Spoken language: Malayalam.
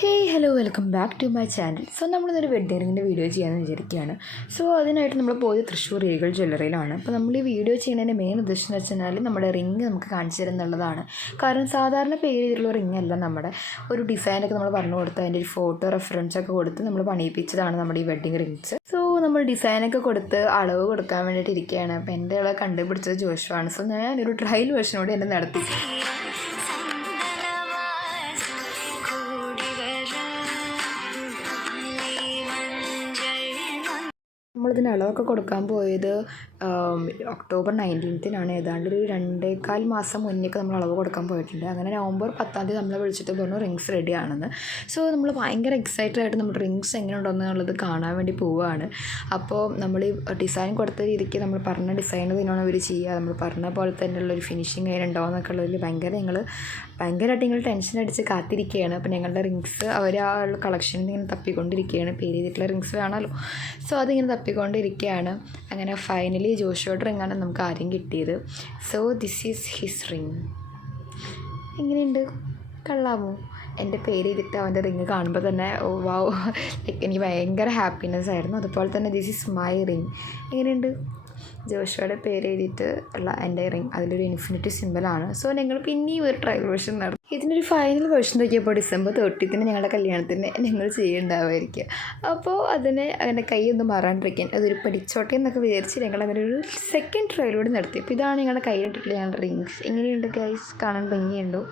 Hello welcome back to my channel. So നമ്മളിന്നൊരു വെഡ്ഡിങ് റിങ്ങിൻ്റെ വീഡിയോ ചെയ്യാമെന്ന് വിചാരിക്കുകയാണ്. സോ അതിനായിട്ട് നമ്മൾ പോയത് തൃശ്ശൂർ റീഗൽ ജ്വല്ലറിയിലാണ്. അപ്പോൾ നമ്മൾ ഈ വീഡിയോ ചെയ്യുന്നതിൻ്റെ മെയിൻ ഉദ്ദേശം എന്ന് വെച്ചാൽ നമ്മുടെ റിങ് നമുക്ക് കാണിച്ചു തരുക എന്നുള്ളതാണ്. കാരണം സാധാരണ പേര് ചെയ്തിട്ടുള്ള റിങ് അല്ല, നമ്മുടെ ഒരു ഡിസൈനൊക്കെ നമ്മൾ പറഞ്ഞു കൊടുത്ത് അതിൻ്റെ ഒരു ഫോട്ടോ റെഫറൻസൊക്കെ കൊടുത്ത് നമ്മൾ പണിയിപ്പിച്ചതാണ് നമ്മുടെ ഈ വെഡ്ഡിങ് റിങ്സ്. സോ നമ്മൾ ഡിസൈനൊക്കെ കൊടുത്ത് അളവ് കൊടുക്കാൻ വേണ്ടിയിട്ട് ഇരിക്കുകയാണ്. അപ്പോൾ എൻ്റെ അളവ് കണ്ടുപിടിച്ചത് ജോഷുവാണ്. സോ ഞാനൊരു ട്രയൽ വേർഷനോട് എന്നെ നടത്തി. നമ്മളിതിന് അളവൊക്കെ കൊടുക്കാൻ പോയത് ഒക്ടോബർ 19-നാണ്. ഏതാണ്ട് ഒരു 2.25 മാസം മുന്നേക്ക് നമ്മൾ അളവ് കൊടുക്കാൻ പോയിട്ടുണ്ട്. അങ്ങനെ നവംബർ 10 നമ്മളെ വിളിച്ചിട്ട് പറഞ്ഞു റിങ്സ് റെഡി ആണെന്ന്. സോ നമ്മൾ ഭയങ്കര എക്സൈറ്റഡ് ആയിട്ട് നമ്മുടെ റിങ്സ് എങ്ങനെ ഉണ്ടെന്നുള്ളത് കാണാൻ വേണ്ടി പോവുകയാണ്. അപ്പോൾ നമ്മൾ ഈ ഡിസൈൻ കൊടുത്ത രീതിക്ക് നമ്മൾ പറഞ്ഞ ഡിസൈൻ തന്നെയാണ് അവർ ചെയ്യുക. നമ്മൾ പറഞ്ഞ പോലെ തന്നെയുള്ളൊരു ഫിനിഷിങ് അതിനുണ്ടോ എന്നൊക്കെ ഉള്ളതിൽ ഭയങ്കരമായിട്ട് നിങ്ങൾ ടെൻഷൻ അടിച്ച് കാത്തിരിക്കുകയാണ്. അപ്പോൾ ഞങ്ങളുടെ റിങ്സ് അവർ ആ കളക്ഷനിൽ ഇങ്ങനെ തപ്പിക്കൊണ്ടിരിക്കുകയാണ്. പേര് ചെയ്തിട്ടുള്ള റിങ്സ് വേണമല്ലോ. സോ അതിങ്ങനെ തപ്പിക്കൊണ്ടിരിക്കുകയാണ്. അങ്ങനെ ഫൈനലി ജോഷുവയുടെ റിങ്ങാണ് നമുക്ക് ആദ്യം കിട്ടിയത്. So this is his ring. എങ്ങനെയുണ്ട്? കള്ളാമോ? എൻ്റെ പേര് ചെയ്തിട്ട് അവൻ്റെ റിങ് കാണുമ്പോൾ തന്നെ വാവ്, ലൈക്ക് എനിക്ക് ഭയങ്കര ഹാപ്പിനെസ് ആയിരുന്നു. അതുപോലെ തന്നെ ദിസ് ഈസ് മൈ റിങ്. എങ്ങനെയുണ്ട്? ജോഷുവയുടെ പേര് എഴുതിയിട്ട് ഉള്ള എൻ്റെ റിങ്, അതിലൊരു ഇൻഫിനിറ്റി സിമ്പിളാണ്. സോ ഞങ്ങൾ പിന്നെയും ഒരു ട്രയൽ വേർഷൻ നടത്തും. ഇതിനൊരു ഫൈനൽ വേർഷൻ നോക്കിയപ്പോൾ ഡിസംബർ 30 ഞങ്ങളുടെ കല്യാണത്തിന് ഞങ്ങൾ ചെയ്യുന്നുണ്ടാവുമായിരിക്കും. അപ്പോൾ അതിനെ അങ്ങനെ കൈയൊന്നും മാറാണ്ടിരിക്കാൻ അതൊരു പഠിച്ചോട്ടെ എന്നൊക്കെ വിചാരിച്ച് ഞങ്ങൾ അങ്ങനെ ഒരു സെക്കൻഡ് ട്രയൽ കൂടി നടത്തി. അപ്പോൾ ഇതാണ് ഞങ്ങളുടെ കയ്യിലിട്ടിട്ടുള്ള ഞങ്ങളുടെ റിങ്സ്. എങ്ങനെയുണ്ട് ഗൈസ്? കാണാൻ ഭംഗിയുണ്ടോ?